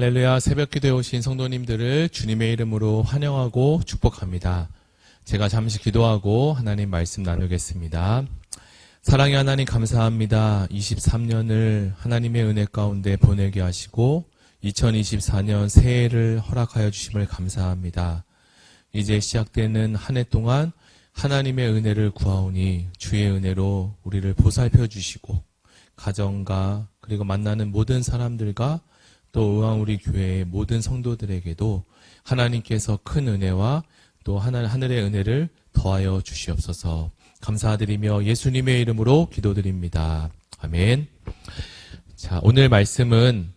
할렐루야, 새벽기도에 오신 성도님들을 주님의 이름으로 환영하고 축복합니다. 제가 잠시 기도하고 하나님 말씀 나누겠습니다. 사랑의 하나님 감사합니다. 23년을 하나님의 은혜 가운데 보내게 하시고 2024년 새해를 허락하여 주심을 감사합니다. 이제 시작되는 한 해 동안 하나님의 은혜를 구하오니 주의 은혜로 우리를 보살펴 주시고 가정과 그리고 만나는 모든 사람들과 또 의왕우리 교회의 모든 성도들에게도 하나님께서 큰 은혜와 또 하늘의 은혜를 더하여 주시옵소서. 감사드리며 예수님의 이름으로 기도드립니다. 아멘. 자, 오늘 말씀은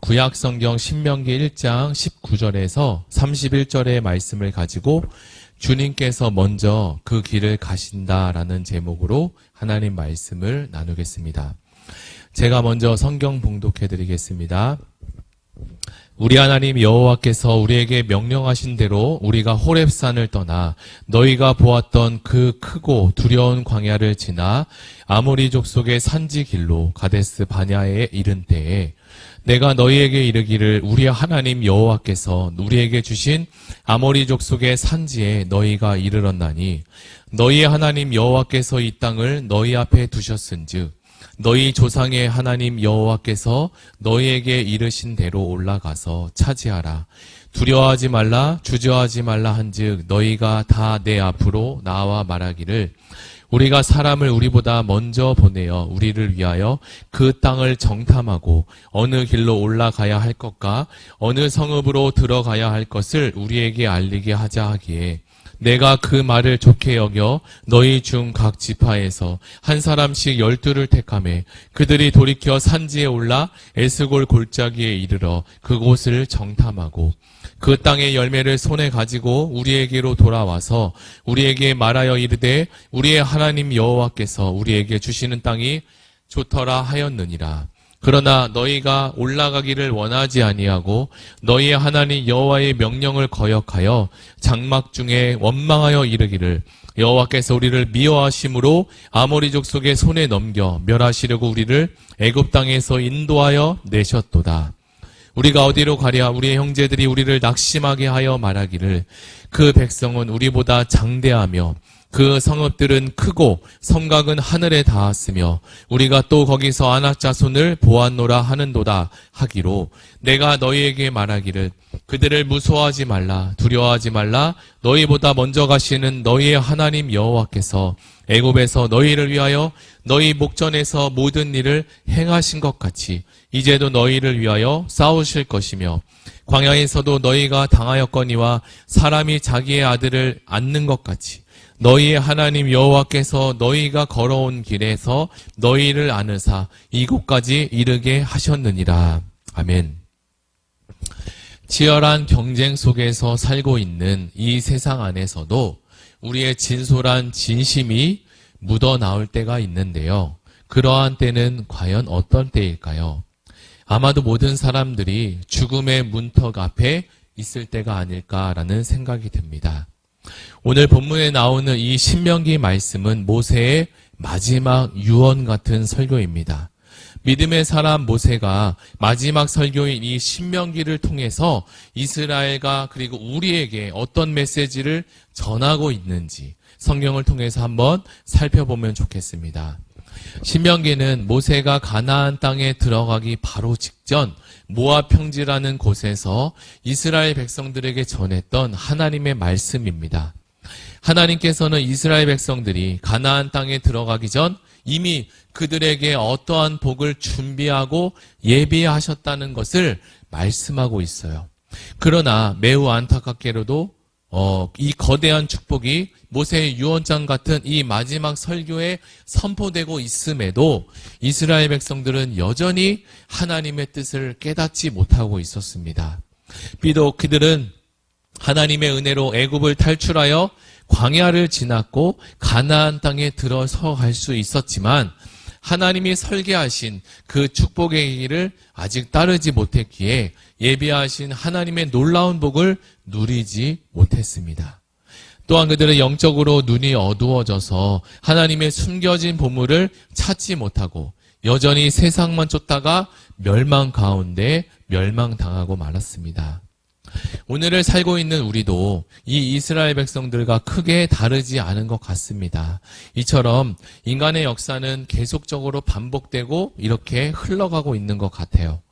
구약성경 신명기 1장 19절에서 31절의 말씀을 가지고 주님께서 먼저 그 길을 가신다라는 제목으로 하나님 말씀을 나누겠습니다. 제가 먼저 성경 봉독해 드리겠습니다. 우리 하나님 여호와께서 우리에게 명령하신 대로 우리가 호렙산을 떠나 너희가 보았던 그 크고 두려운 광야를 지나 아모리 족속의 산지 길로 가데스 바냐에 이른 때에 내가 너희에게 이르기를 우리 하나님 여호와께서 우리에게 주신 아모리 족속의 산지에 너희가 이르렀나니 너희의 하나님 여호와께서 이 땅을 너희 앞에 두셨은즉 너희 조상의 하나님 여호와께서 너희에게 이르신 대로 올라가서 차지하라. 두려워하지 말라 주저하지 말라 한즉 너희가 다 내 앞으로 나와 말하기를 우리가 사람을 우리보다 먼저 보내어 우리를 위하여 그 땅을 정탐하고 어느 길로 올라가야 할 것과 어느 성읍으로 들어가야 할 것을 우리에게 알리게 하자 하기에 내가 그 말을 좋게 여겨 너희 중 각 지파에서 한 사람씩 12를 택하매 그들이 돌이켜 산지에 올라 에스골 골짜기에 이르러 그곳을 정탐하고 그 땅의 열매를 손에 가지고 우리에게로 돌아와서 우리에게 말하여 이르되 우리의 하나님 여호와께서 우리에게 주시는 땅이 좋더라 하였느니라. 그러나 너희가 올라가기를 원하지 아니하고 너희의 하나님 여호와의 명령을 거역하여 장막 중에 원망하여 이르기를 여호와께서 우리를 미워하심으로 아모리 족속의 손에 넘겨 멸하시려고 우리를 애굽 땅에서 인도하여 내셨도다. 우리가 어디로 가랴 우리의 형제들이 우리를 낙심하게 하여 말하기를 그 백성은 우리보다 장대하며 그 성읍들은 크고 성곽은 하늘에 닿았으며 우리가 또 거기서 아낙 자손을 보았노라 하는도다 하기로 내가 너희에게 말하기를 그들을 무서워하지 말라 두려워하지 말라 너희보다 먼저 가시는 너희의 하나님 여호와께서 애굽에서 너희를 위하여 너희 목전에서 모든 일을 행하신 것 같이 이제도 너희를 위하여 싸우실 것이며 광야에서도 너희가 당하였거니와 사람이 자기의 아들을 안는 것 같이 너희의 하나님 여호와께서 너희가 걸어온 길에서 너희를 안으사 이곳까지 이르게 하셨느니라. 아멘. 치열한 경쟁 속에서 살고 있는 이 세상 안에서도 우리의 진솔한 진심이 묻어나올 때가 있는데요. 그러한 때는 과연 어떤 때일까요? 아마도 모든 사람들이 죽음의 문턱 앞에 있을 때가 아닐까라는 생각이 듭니다. 오늘 본문에 나오는 이 신명기 말씀은 모세의 마지막 유언 같은 설교입니다. 믿음의 사람 모세가 마지막 설교인 이 신명기를 통해서 이스라엘과 그리고 우리에게 어떤 메시지를 전하고 있는지 성경을 통해서 한번 살펴보면 좋겠습니다. 신명기는 모세가 가나안 땅에 들어가기 바로 직전 모압 평지라는 곳에서 이스라엘 백성들에게 전했던 하나님의 말씀입니다. 하나님께서는 이스라엘 백성들이 가나안 땅에 들어가기 전 이미 그들에게 어떠한 복을 준비하고 예비하셨다는 것을 말씀하고 있어요. 그러나 매우 안타깝게로도 이 거대한 축복이 모세의 유언장 같은 이 마지막 설교에 선포되고 있음에도 이스라엘 백성들은 여전히 하나님의 뜻을 깨닫지 못하고 있었습니다. 비록 그들은 하나님의 은혜로 애굽을 탈출하여 광야를 지났고 가나안 땅에 들어서갈 수 있었지만 하나님이 설계하신 그 축복의 길을 아직 따르지 못했기에 예비하신 하나님의 놀라운 복을 누리지 못했습니다. 또한 그들은 영적으로 눈이 어두워져서 하나님의 숨겨진 보물을 찾지 못하고 여전히 세상만 쫓다가 멸망 가운데 멸망당하고 말았습니다. 오늘을 살고 있는 우리도 이 이스라엘 백성들과 크게 다르지 않은 것 같습니다. 이처럼 인간의 역사는 계속적으로 반복되고 이렇게 흘러가고 있는 것 같아요.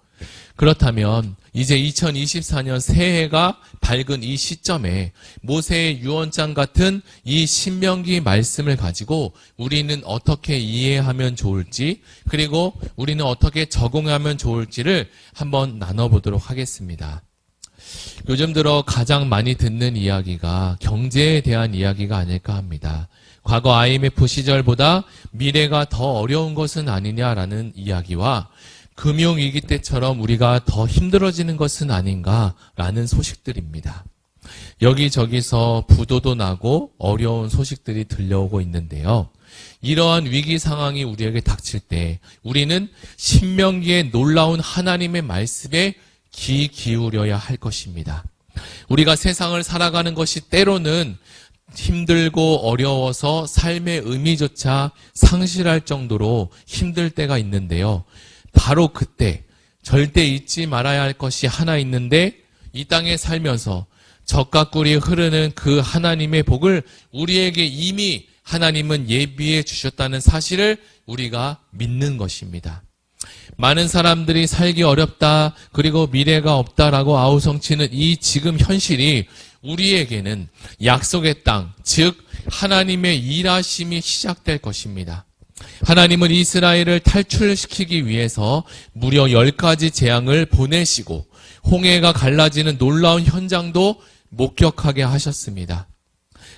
그렇다면 이제 2024년 새해가 밝은 이 시점에 모세의 유언장 같은 이 신명기 말씀을 가지고 우리는 어떻게 이해하면 좋을지, 그리고 우리는 어떻게 적용하면 좋을지를 한번 나눠보도록 하겠습니다. 요즘 들어 가장 많이 듣는 이야기가 경제에 대한 이야기가 아닐까 합니다. 과거 IMF 시절보다 미래가 더 어려운 것은 아니냐라는 이야기와 금융위기 때처럼 우리가 더 힘들어지는 것은 아닌가라는 소식들입니다. 여기저기서 부도도 나고 어려운 소식들이 들려오고 있는데요. 이러한 위기 상황이 우리에게 닥칠 때 우리는 신명기의 놀라운 하나님의 말씀에 귀 기울여야 할 것입니다. 우리가 세상을 살아가는 것이 때로는 힘들고 어려워서 삶의 의미조차 상실할 정도로 힘들 때가 있는데요. 바로 그때 절대 잊지 말아야 할 것이 하나 있는데, 이 땅에 살면서 젖과 꿀이 흐르는 그 하나님의 복을 우리에게 이미 하나님은 예비해 주셨다는 사실을 우리가 믿는 것입니다. 많은 사람들이 살기 어렵다, 그리고 미래가 없다라고 아우성치는 이 지금 현실이 우리에게는 약속의 땅, 즉 하나님의 일하심이 시작될 것입니다. 하나님은 이스라엘을 탈출시키기 위해서 무려 10가지 재앙을 보내시고 홍해가 갈라지는 놀라운 현장도 목격하게 하셨습니다.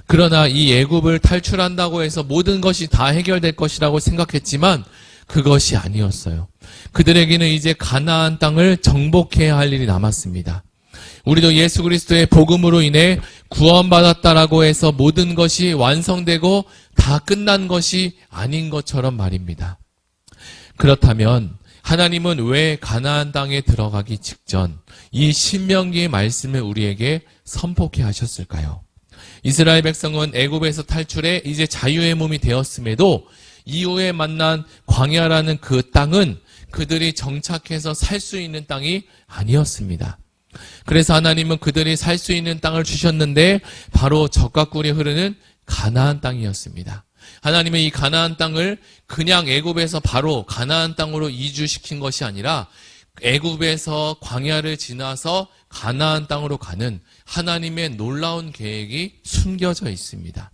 그러나 이 애굽을 탈출한다고 해서 모든 것이 다 해결될 것이라고 생각했지만 그것이 아니었어요. 그들에게는 이제 가나안 땅을 정복해야 할 일이 남았습니다. 우리도 예수 그리스도의 복음으로 인해 구원받았다라고 해서 모든 것이 완성되고 다 끝난 것이 아닌 것처럼 말입니다. 그렇다면 하나님은 왜 가나안 땅에 들어가기 직전 이 신명기의 말씀을 우리에게 선포케 하셨을까요? 이스라엘 백성은 애굽에서 탈출해 이제 자유의 몸이 되었음에도 이후에 만난 광야라는 그 땅은 그들이 정착해서 살 수 있는 땅이 아니었습니다. 그래서 하나님은 그들이 살 수 있는 땅을 주셨는데 바로 젖과 꿀이 흐르는 가나안 땅이었습니다. 하나님은 이 가나안 땅을 그냥 애굽에서 바로 가나안 땅으로 이주시킨 것이 아니라 애굽에서 광야를 지나서 가나안 땅으로 가는 하나님의 놀라운 계획이 숨겨져 있습니다.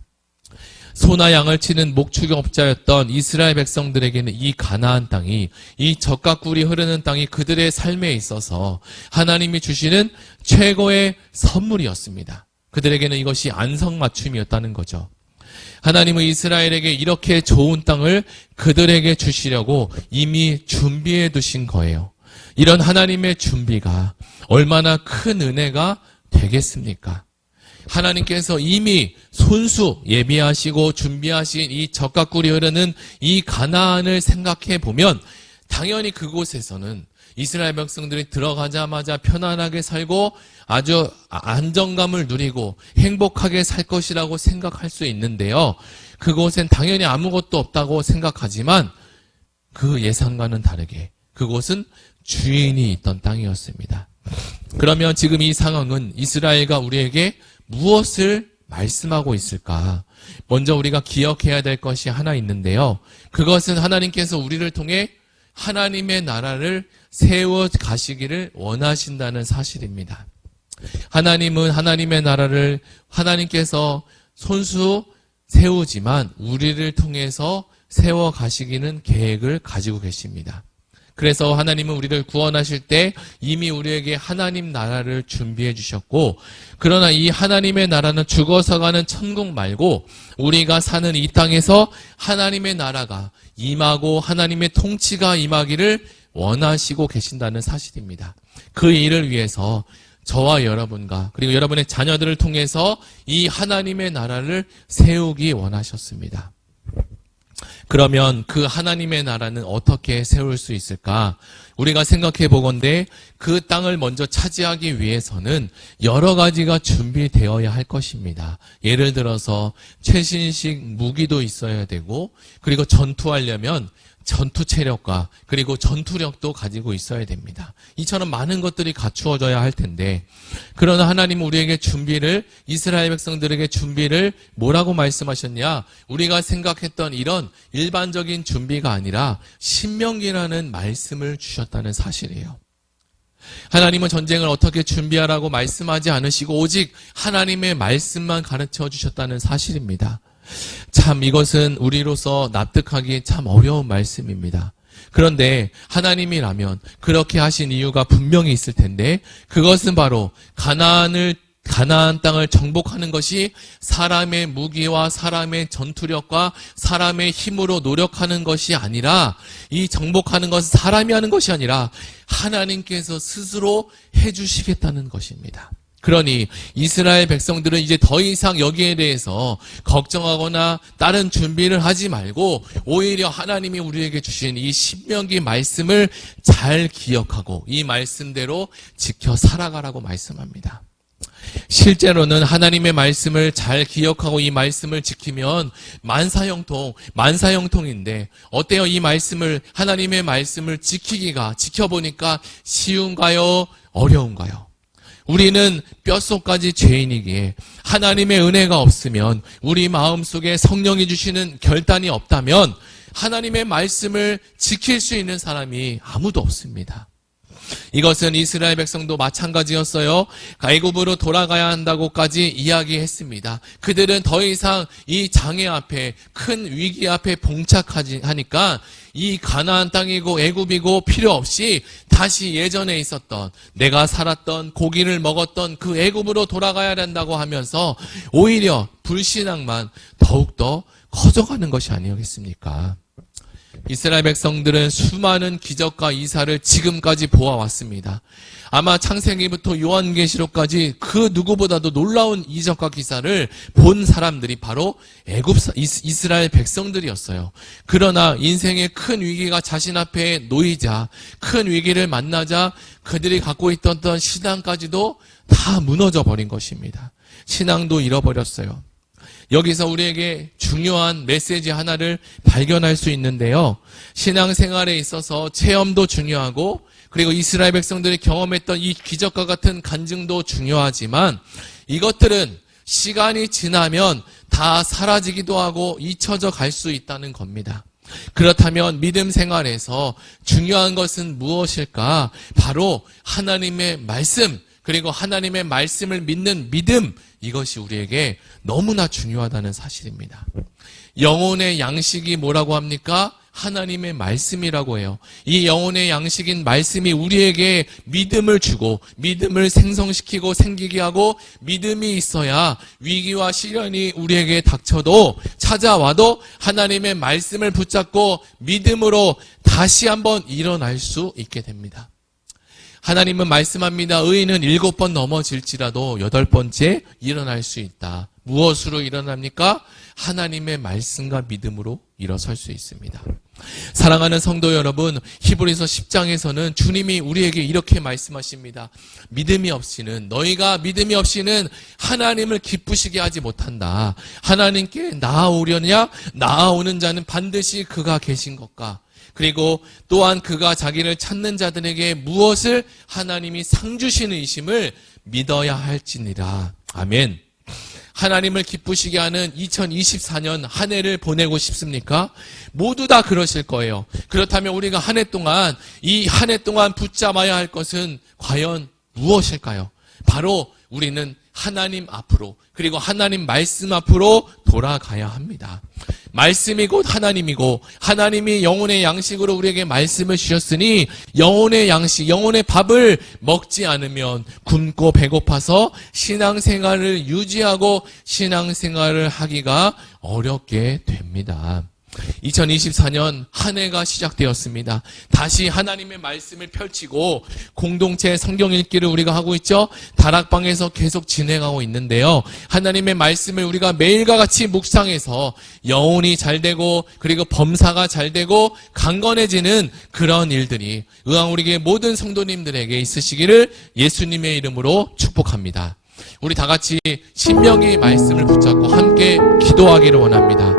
소나 양을 치는 목축업자였던 이스라엘 백성들에게는 이 가나안 땅이, 이 젖과 꿀이 흐르는 땅이 그들의 삶에 있어서 하나님이 주시는 최고의 선물이었습니다. 그들에게는 이것이 안성맞춤이었다는 거죠. 하나님은 이스라엘에게 이렇게 좋은 땅을 그들에게 주시려고 이미 준비해 두신 거예요. 이런 하나님의 준비가 얼마나 큰 은혜가 되겠습니까? 하나님께서 이미 손수 예비하시고 준비하신 이 젖과 꿀이 흐르는 이 가나안을 생각해 보면 당연히 그곳에서는 이스라엘 백성들이 들어가자마자 편안하게 살고 아주 안정감을 누리고 행복하게 살 것이라고 생각할 수 있는데요. 그곳엔 당연히 아무것도 없다고 생각하지만 그 예상과는 다르게 그곳은 주인이 있던 땅이었습니다. 그러면 지금 이 상황은 이스라엘과 우리에게 무엇을 말씀하고 있을까? 먼저 우리가 기억해야 될 것이 하나 있는데요. 그것은 하나님께서 우리를 통해 하나님의 나라를 세워 가시기를 원하신다는 사실입니다. 하나님은 하나님의 나라를 하나님께서 손수 세우지만 우리를 통해서 세워 가시기는 계획을 가지고 계십니다. 그래서 하나님은 우리를 구원하실 때 이미 우리에게 하나님 나라를 준비해 주셨고, 그러나 이 하나님의 나라는 죽어서 가는 천국 말고 우리가 사는 이 땅에서 하나님의 나라가 임하고 하나님의 통치가 임하기를 원하시고 계신다는 사실입니다. 그 일을 위해서 저와 여러분과 그리고 여러분의 자녀들을 통해서 이 하나님의 나라를 세우기 원하셨습니다. 그러면 그 하나님의 나라는 어떻게 세울 수 있을까? 우리가 생각해 보건대 그 땅을 먼저 차지하기 위해서는 여러 가지가 준비되어야 할 것입니다. 예를 들어서 최신식 무기도 있어야 되고, 그리고 전투하려면 전투 체력과 그리고 전투력도 가지고 있어야 됩니다. 이처럼 많은 것들이 갖추어져야 할 텐데, 그러나 하나님은 우리에게 이스라엘 백성들에게 준비를 뭐라고 말씀하셨냐? 우리가 생각했던 이런 일반적인 준비가 아니라 신명기라는 말씀을 주셨다는 사실이에요. 하나님은 전쟁을 어떻게 준비하라고 말씀하지 않으시고 오직 하나님의 말씀만 가르쳐 주셨다는 사실입니다. 참 이것은 우리로서 납득하기 참 어려운 말씀입니다. 그런데 하나님이라면 그렇게 하신 이유가 분명히 있을 텐데, 그것은 바로 가나안 땅을 정복하는 것이 사람의 무기와 사람의 전투력과 사람의 힘으로 노력하는 것이 아니라, 이 정복하는 것은 사람이 하는 것이 아니라 하나님께서 스스로 해주시겠다는 것입니다. 그러니 이스라엘 백성들은 이제 더 이상 여기에 대해서 걱정하거나 다른 준비를 하지 말고 오히려 하나님이 우리에게 주신 이 신명기 말씀을 잘 기억하고 이 말씀대로 지켜 살아가라고 말씀합니다. 실제로는 하나님의 말씀을 잘 기억하고 이 말씀을 지키면 만사형통인데, 어때요? 이 말씀을, 하나님의 말씀을 지켜보니까 쉬운가요? 어려운가요? 우리는 뼛속까지 죄인이기에 하나님의 은혜가 없으면, 우리 마음속에 성령이 주시는 결단이 없다면 하나님의 말씀을 지킬 수 있는 사람이 아무도 없습니다. 이것은 이스라엘 백성도 마찬가지였어요. 애굽으로 돌아가야 한다고까지 이야기했습니다. 그들은 더 이상 이 장애 앞에, 큰 위기 앞에 봉착하니까 이 가나안 땅이고 애굽이고 필요 없이 다시 예전에 있었던, 내가 살았던, 고기를 먹었던 그 애굽으로 돌아가야 된다고 하면서 오히려 불신앙만 더욱더 커져가는 것이 아니었겠습니까? 이스라엘 백성들은 수많은 기적과 이사를 지금까지 보아왔습니다. 아마 창세기부터 요한계시록까지 그 누구보다도 놀라운 이적과 기사를 본 사람들이 바로 이스라엘 백성들이었어요. 그러나 인생의 큰 위기가 자신 앞에 놓이자, 큰 위기를 만나자 그들이 갖고 있던 신앙까지도 다 무너져 버린 것입니다. 신앙도 잃어버렸어요. 여기서 우리에게 중요한 메시지 하나를 발견할 수 있는데요. 신앙생활에 있어서 체험도 중요하고, 그리고 이스라엘 백성들이 경험했던 이 기적과 같은 간증도 중요하지만, 이것들은 시간이 지나면 다 사라지기도 하고 잊혀져 갈 수 있다는 겁니다. 그렇다면 믿음 생활에서 중요한 것은 무엇일까? 바로 하나님의 말씀, 그리고 하나님의 말씀을 믿는 믿음, 이것이 우리에게 너무나 중요하다는 사실입니다. 영혼의 양식이 뭐라고 합니까? 하나님의 말씀이라고 해요. 이 영혼의 양식인 말씀이 우리에게 믿음을 주고, 믿음을 생성시키고 생기게 하고, 믿음이 있어야 위기와 시련이 우리에게 찾아와도 하나님의 말씀을 붙잡고 믿음으로 다시 한번 일어날 수 있게 됩니다. 하나님은 말씀합니다. 의인은 7번 넘어질지라도 8번째 일어날 수 있다. 무엇으로 일어납니까? 하나님의 말씀과 믿음으로 일어설 수 있습니다. 사랑하는 성도 여러분, 히브리서 10장에서는 주님이 우리에게 이렇게 말씀하십니다. 너희가 믿음이 없이는 하나님을 기쁘시게 하지 못한다. 하나님께 나아오는 자는 반드시 그가 계신 것과, 그리고 또한 그가 자기를 찾는 자들에게 무엇을 하나님이 상 주시는 이심을 믿어야 할지니라. 아멘. 하나님을 기쁘시게 하는 2024년 한 해를 보내고 싶습니까? 모두 다 그러실 거예요. 그렇다면 우리가 이 한 해 동안 붙잡아야 할 것은 과연 무엇일까요? 바로 우리는 하나님 앞으로, 그리고 하나님 말씀 앞으로 돌아가야 합니다. 말씀이 곧 하나님이고, 하나님이 영혼의 양식으로 우리에게 말씀을 주셨으니 영혼의 양식, 영혼의 밥을 먹지 않으면 굶고 배고파서 신앙생활을 유지하고 신앙생활을 하기가 어렵게 됩니다. 2024년 한 해가 시작되었습니다. 다시 하나님의 말씀을 펼치고 공동체 성경 읽기를 우리가 하고 있죠. 다락방에서 계속 진행하고 있는데요. 하나님의 말씀을 우리가 매일과 같이 묵상해서 영혼이 잘되고, 그리고 범사가 잘되고 강건해지는 그런 일들이 의왕 우리에게 모든 성도님들에게 있으시기를 예수님의 이름으로 축복합니다. 우리 다 같이 신명기 말씀을 붙잡고 함께 기도하기를 원합니다.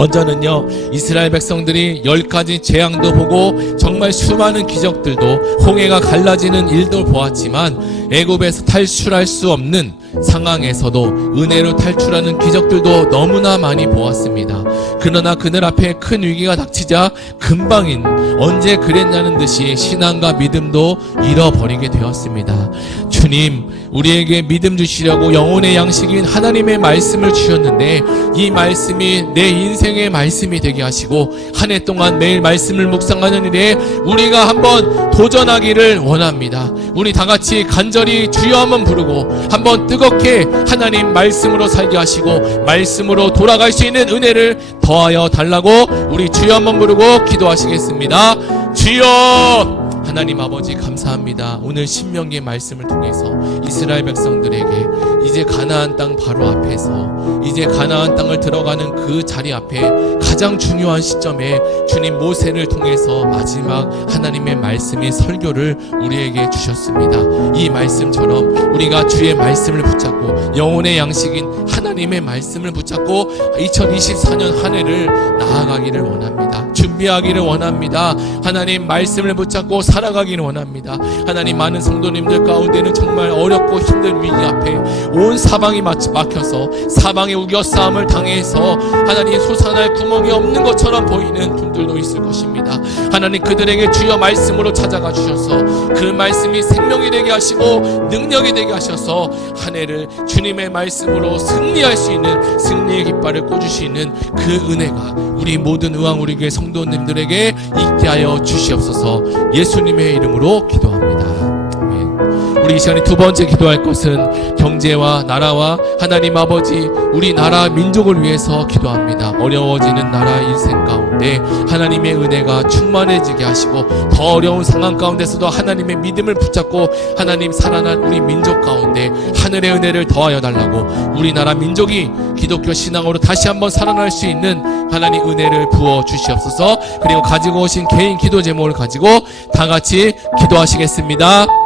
먼저는요, 이스라엘 백성들이 10가지 재앙도 보고 정말 수많은 기적들도, 홍해가 갈라지는 일도 보았지만 애굽에서 탈출할 수 없는 상황에서도 은혜로 탈출하는 기적들도 너무나 많이 보았습니다. 그러나 그들 앞에 큰 위기가 닥치자 금방인 언제 그랬냐는 듯이 신앙과 믿음도 잃어버리게 되었습니다. 주님, 우리에게 믿음 주시려고 영혼의 양식인 하나님의 말씀을 주셨는데 이 말씀이 내 인생의 말씀이 되게 하시고 한 해 동안 매일 말씀을 묵상하는 일에 우리가 한번 도전하기를 원합니다. 우리 다 같이 간절히 주여 한번 부르고 한번 뜨겁게 하나님 말씀으로 살게 하시고 말씀으로 돌아갈 수 있는 은혜를 더하여 달라고 우리 주여 한번 부르고 기도하시겠습니다. 주여! 하나님 아버지 감사합니다. 오늘 신명기의 말씀을 통해서 이스라엘 백성들에게 이제 가나안 땅 바로 앞에서 이제 가나안 땅을 들어가는 그 자리 앞에 가장 중요한 시점에 주님 모세를 통해서 마지막 하나님의 말씀의 설교를 우리에게 주셨습니다. 이 말씀처럼 우리가 주의 말씀을 붙잡고 영혼의 양식인 하나님의 말씀을 붙잡고 2024년 한 해를 나아가기를 원합니다. 준비하기를 원합니다. 하나님 말씀을 붙잡고 살아가기를 원합니다. 하나님, 많은 성도님들 가운데는 정말 어렵고 힘든 위기 앞에 온 사방이 막혀서 사방에 우겨싸움을 당해서 하나님 솟아날 구멍이 없는 것처럼 보이는 분들도 있을 것입니다. 하나님, 그들에게 주여 말씀으로 찾아가 주셔서 그 말씀이 생명이 되게 하시고 능력이 되게 하셔서 한 해를 주님의 말씀으로 승리할 수 있는 승리의 깃발을 꽂으시는 그 은혜가 우리 모든 의왕우리교회 성도님들에게 있게 하여 주시옵소서. 예수님의 이름으로 기도합니다. 아멘. 우리 이 시간에 두 번째 기도할 것은 경제와 나라와 하나님 아버지 우리 나라 민족을 위해서 기도합니다. 어려워지는 나라 인생 가운데 하나님의 은혜가 충만해지게 하시고 더 어려운 상황 가운데서도 하나님의 믿음을 붙잡고 하나님 살아난 우리 민족 가운데 하늘의 은혜를 더하여 달라고 우리나라 민족이 기독교 신앙으로 다시 한번 살아날 수 있는 하나님 은혜를 부어 주시옵소서. 그리고 가지고 오신 개인 기도 제목을 가지고 다 같이 기도하시겠습니다.